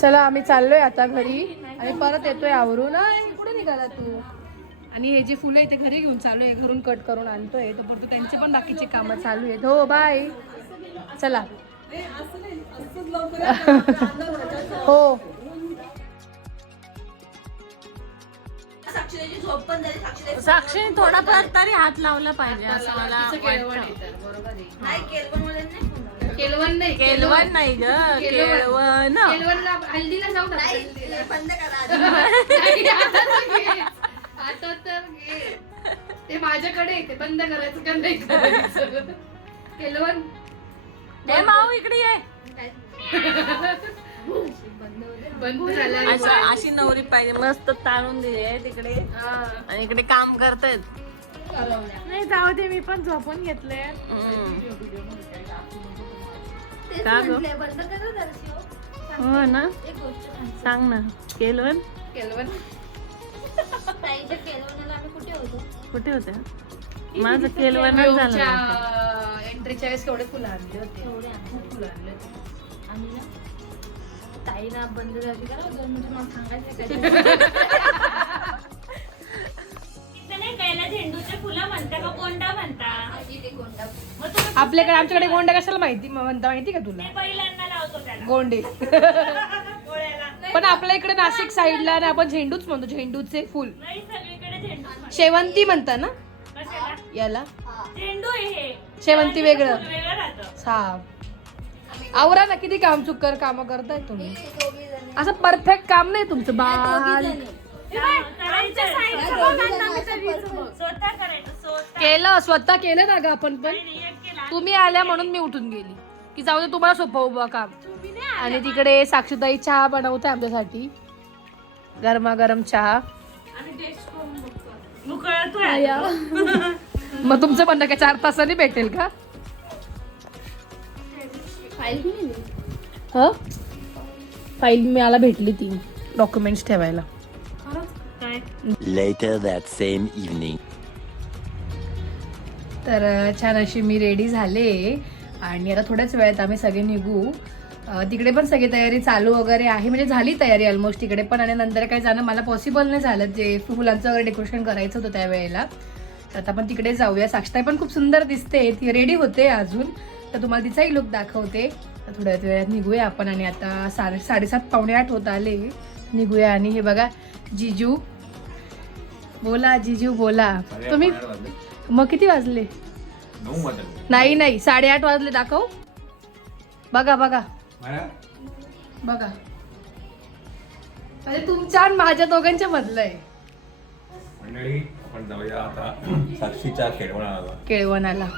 चला आम्ही चाललोय आता घरी आणि परत येतोय आवरून. कुठे निघाला तू? आणि हे जे फुलं आहे ते घरी घेऊन चालू आहे, घरून कट करून आणतोय. तो परत त्यांचे पण बाकीचे कामं चालू आहेत. हो बाय. चला हो. साक्षी थोडाफार तरी हात लावला पाहिजे असं मला केलवण नाही ग केळवण हल्दीला जाऊ बंद करा. आता तर ते माझ्याकडे येते, बंद करायचं का नाही करायचं. केलवण हे माऊ इकडे ये. बंद झालं. अशी नवरी पाहिजे, मस्त ताणून दिली तिकडे आणि इकडे काम करतायत. नाही जाऊ दे, मी पण झोपून घेतले. का ग? हो ना, सांग ना. केलवण कुठे होत्या? माझं केलवण झालं. एंट्रीच्या वेळेस केवढे फुलं आणले होते. खूप फुलं आणले होते. ताईना बंद झाली का म्हणजे मला सांगायचं झेंडूचे फुलं म्हणता का कोंडा म्हणता? आपल्याकडे आमच्याकडे गोंडा कशाला माहिती म्हणता माहिती का तुला? बैलांना लावतो त्याला गोंडे. गोळ्याला. पण आपल्या इकडे नाशिक साईडला ना आपण झेंडूच म्हणतो, झेंडूचे फुल. नाही सगळीकडे झेंडू. शेवंती म्हणता ना कशाला? याला? झेंडू आहे हे. शेवंती वेगळं. फुल वेगळं राहतं. हा. आवरा ना, किती काम चुकर काम करताय तुम्ही. असं परफेक्ट काम नाही तुमचं. बाल स्वतः करायचं स्वतः. केलं, स्वतः केलं ना ग आपण पण. तुम्ही आल्या म्हणून मी उठून गेली की जाऊ दे तुम्हाला सोपं उभं काम. आणि तिकडे साक्षीताई चहा बनवते आमच्यासाठी, गरमागरम चहा. मग तुमचं म्हणणं काय 4 तासांनी भेटेल का? फाईल मला भेटली ती डॉक्युमेंट्स ठेवायला. Later that same evening. तर छान अशी मी रेडी झाले आणि आता थोड्याच वेळात आम्ही सगळे निघू. तिकडे पण सगळी तयारी चालू वगैरे आहे, म्हणजे झाली तयारी ऑलमोस्ट तिकडे पण. आणि नंतर काही जाणं मला पॉसिबल नाही झालं, जे फुलांचं वगैरे डेकोरेशन करायचं होतं त्यावेळेला. तर आता आपण तिकडे जाऊया. साक्षीताई पण खूप सुंदर दिसते, ती रेडी होते अजून, तर तुम्हाला तिचाही लुक दाखवते. तर थोड्याच वेळात निघूया आपण. आणि आता 7:30 पावणे 8 होत आले, निघूया. आणि हे बघा जिजू, बोला जिजू बोला. तुम्ही मग किती वाजले? नाही 8:30 वाजले. दाखव, बघा बघा बघा. म्हणजे तुमच्या आणि माझ्या दोघांच्या मधलं आहे. मंडळी आपण जाऊया आता साक्षीच्या केळवणाला.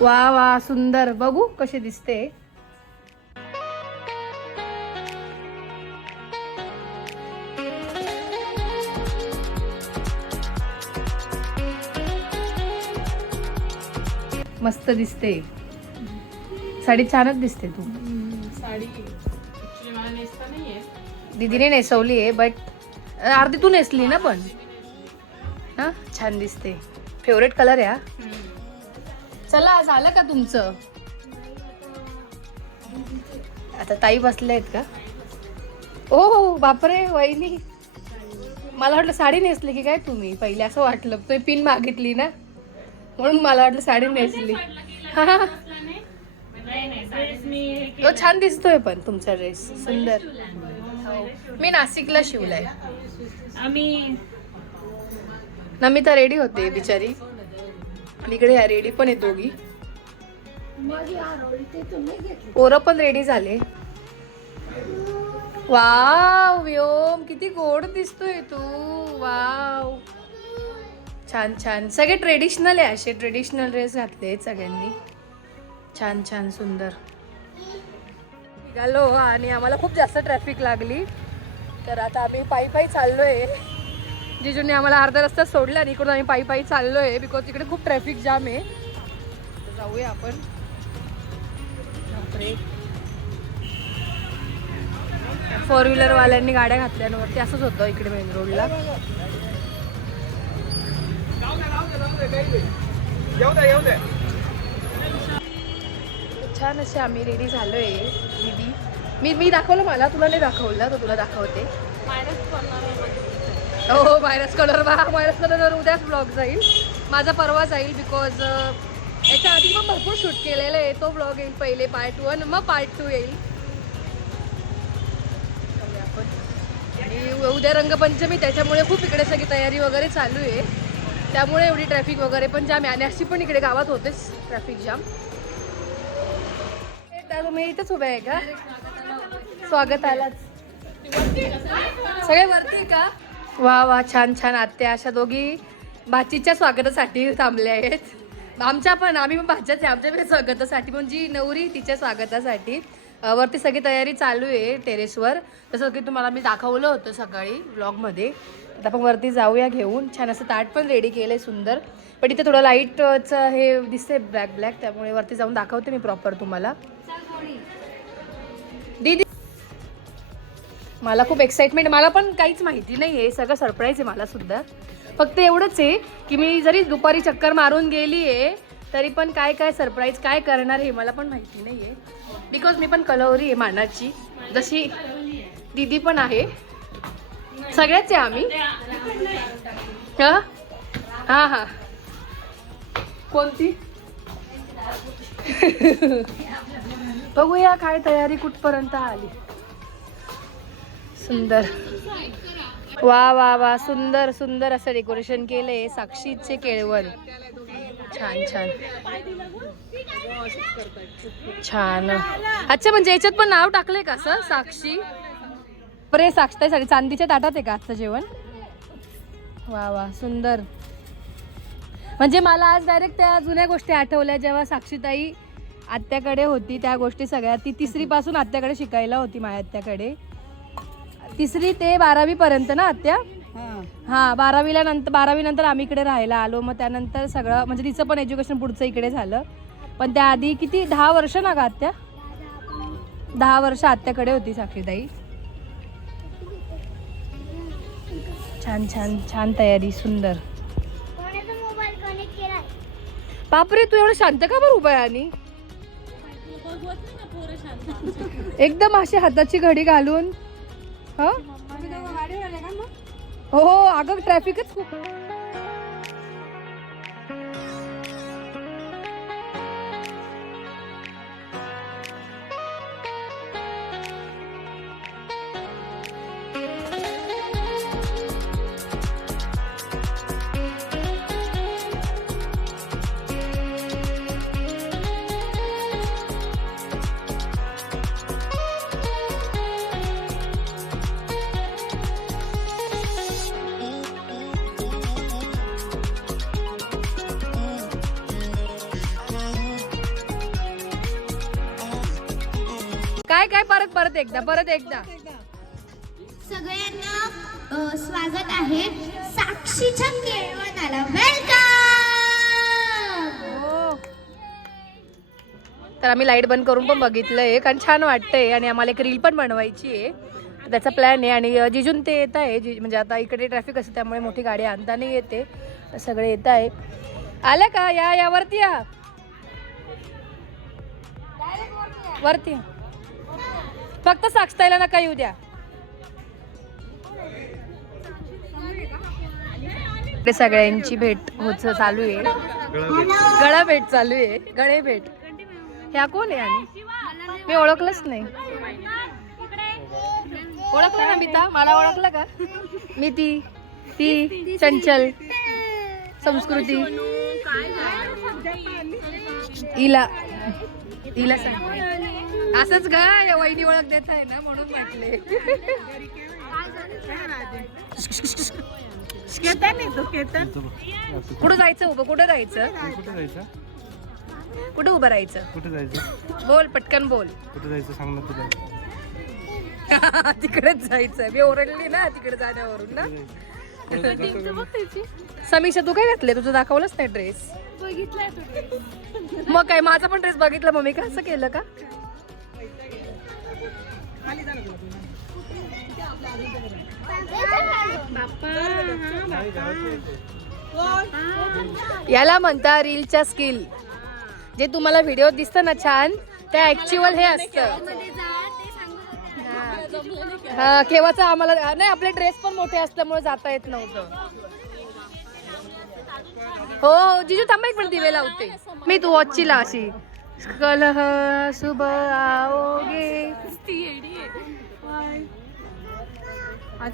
वा वा सुंदर. बघू कशी दिसते. मस्त दिसते साडी, छानच दिसते तू. दीदीने नेसवली आहे, बट अर्धी तू नेसली ना पण. हा छान दिसते. फेवरेट कलर आहे. चला झालं का तुमचं? आता ताई बसले आहेत का? ओ हो बापरे वहिनी, मला वाटलं साडी नेसली की काय तुम्ही. पहिले असं वाटलं, तुम्ही पिन मागितली ना म्हणून मला वाटलं साडी नेसली. तो छान दिसतोय पण तुमचा ड्रेस सुंदर. मी नाशिकला शिवलाय. आम्ही नमिता रेडी होते बिचारी, इकडे या रेडी पण आहे दोघी. पोरं पण रेडी झाले. वाव व्योम किती गोड दिसतोय तू. वाव छान छान. सगळे ट्रेडिशनल आहे, असे ट्रेडिशनल ड्रेस घातले सगळ्यांनी. छान छान सुंदर. निघालो आणि आम्हाला खूप जास्त ट्रॅफिक लागली, तर आता आम्ही पायी चाललोय. जिजूने आम्हाला अर्धा रस्ता सोडला आणि इकडून आम्ही पायी चाललोय, बिकॉज तिकडे खूप ट्रॅफिक जाम आहे. तर जाऊया आपण. बापरे, 4 व्हीलर वाल्यांनी गाड्या घातल्यावरती असंच होतं इकडे मेन रोडला. छान असे आम्ही रेडी झालोय दीदी. मी दाखवलं, मला तुला नाही दाखवलं, तर तुला दाखवते. हो व्हायरस कलर उद्याच ब्लॉग जाईल माझा, परवा जाईल. बिकॉज याच्या आधी पण भरपूर शूट केलेलं आहे. तो ब्लॉग येईल पहिले पार्ट 1, मग पार्ट 2 येईल. आणि उद्या रंगपंचमी, त्याच्यामुळे खूप इकडे सगळी तयारी वगैरे चालू आहे. त्यामुळे एवढी ट्रॅफिक वगैरे पण जाम आहे. आणि अशी पण इकडे गावात होतेच ट्रॅफिक जाम. तुम्ही इथंच उभे आहे का? स्वागत आलाच. सगळे वरती का? वा वा, छान छान. आत्या अशा दोघी भाचीच्या स्वागतासाठी थांबल्या आहेत. आमच्या पण, आम्ही पण भाच्याच आहे, आमच्या पण स्वागतासाठी, पण जी नवरी तिच्या स्वागतासाठी. वरती सगळी तयारी चालू आहे टेरेसवर, जसं की तुम्हाला मी दाखवलं होतं सकाळी व्लॉगमध्ये. आता आपण वरती जाऊया घेऊन. छान असं ताट पण रेडी केलं आहे सुंदर. पण इथे थोडं लाईटचं हे दिसते ब्लॅक, त्यामुळे वरती जाऊन दाखवते मी प्रॉपर तुम्हाला. दीदी मला खूप एक्साइटमेंट, मला पण काहीच माहिती नाही आहे, सगळं सरप्राईज आहे मला सुद्धा. फक्त एवढंच आहे की मी जरी दुपारी चक्कर मारून गेली आहे तरी पण काय काय सरप्राईज काय करणार हे मला पण माहिती नाही आहे. बिकॉज मी पण कलवरी आहे मानाची, जशी दीदी पण आहे. सगळ्याच आहे आम्ही. हां हां हां, कोणती बघूया काय तयारी कुठपर्यंत आली. सुंदर, वा वा वा, सुंदर सुंदर असं डेकोरेशन केलंय. साक्षीचे केळवण, छान छान छान. अच्छा, म्हणजे याच्यात पण नाव टाकलंय का असं साक्षी? बरे, साक्षीताईसाठी चांदीच्या ताटात आहे का आजचं जेवण? वा वा, सुंदर. म्हणजे मला आज डायरेक्ट त्या जुन्या गोष्टी आठवल्या, जेव्हा साक्षीताई आत्याकडे होती. त्या गोष्टी सगळ्या, ती 3री पासून आत्याकडे शिकायला होती, माझ्या आत्याकडे. 3री ते 12वी पर्यंत ना आत्या? हां, 12वी नंतर आम्ही इकडे राहायला आलो. मग त्यानंतर सगळं म्हणजे तिचं पण एज्युकेशन पुढचं इकडे झालं. पण त्याआधी किती 10 वर्ष ना का आत्या? 10 वर्ष आत्याकडे होती साक्षीताई. छान छान छान तयारी, सुंदर. बापरे, तू एवढं शांत का बरं उभा आहे? आणि एकदम अशी हाताची घडी घालून. हो हो, अगं ट्रॅफिकच खूप. काय काय, परत एकदा सगळ्यांना स्वागत आहे साक्षीच्या केळवणाला. वेलकम. तर आम्ही लाईट बंद करून पण बघितलंय, कारण छान वाटतंय. आणि आम्हाला एक रील पण बनवायची आहे, त्याचा प्लॅन आहे. आणि जिजून ते येत आहे, म्हणजे आता इकडे ट्रॅफिक असते त्यामुळे मोठी गाडी आणता नाही येते. सगळे येत आहे. आल्या का? या वरती या, वरती. फक्त साक्षीताईला नका येऊ द्या. सगळ्यांची भेट होत चालू आहे, गळा भेट चालू आहे, गळे भेट. ह्या कोण आहे? आणि मी ओळखलंच नाही. ओळखलं ना मिता? मला ओळखलं का? मी ती चंचल, संस्कृती. हिला सांग असंच गा, या वहिनी ओळख देत आहे ना म्हणून म्हटले. कुठं जायचं? उभं कुठं जायचं? कुठं उभं राहायचं? कुठे जायचं? बोल पटकन बोल. कुठे जायचं सांग ना तुला. तिकडेच जायचं. मी ओरडली ना तिकडे जाण्यावरून ना. समीक्षा तू काय घातले? तुझं दाखवलंच नाही ड्रेस. मग काय, माझा पण ड्रेस बघितला मम्मी का असं केलं का? याला म्हणता रीलच्या स्किल. जे तुम्हाला व्हिडिओ दिसतं ना छान, ते ऍक्च्युअल हे असतं. हा केव्हाच आम्हाला नाही, आपले ड्रेस पण मोठे असल्यामुळे जाता येत नव्हतं. हो हो जिजू थांबा एक मिनिट, दिवे लावते मी. तू वॉचची ला अशी कलह सुबह आओगे.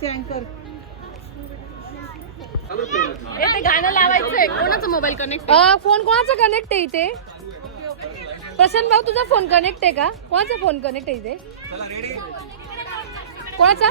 ते गाणं लावायचंय. कोणाचा मोबाईल कनेक्ट? फोन कोणाचा कनेक्ट आहे इथे? प्रशांत भाऊ तुझा फोन कनेक्ट आहे का? कोणाचा फोन कनेक्ट आहे इथे? कोणाचा?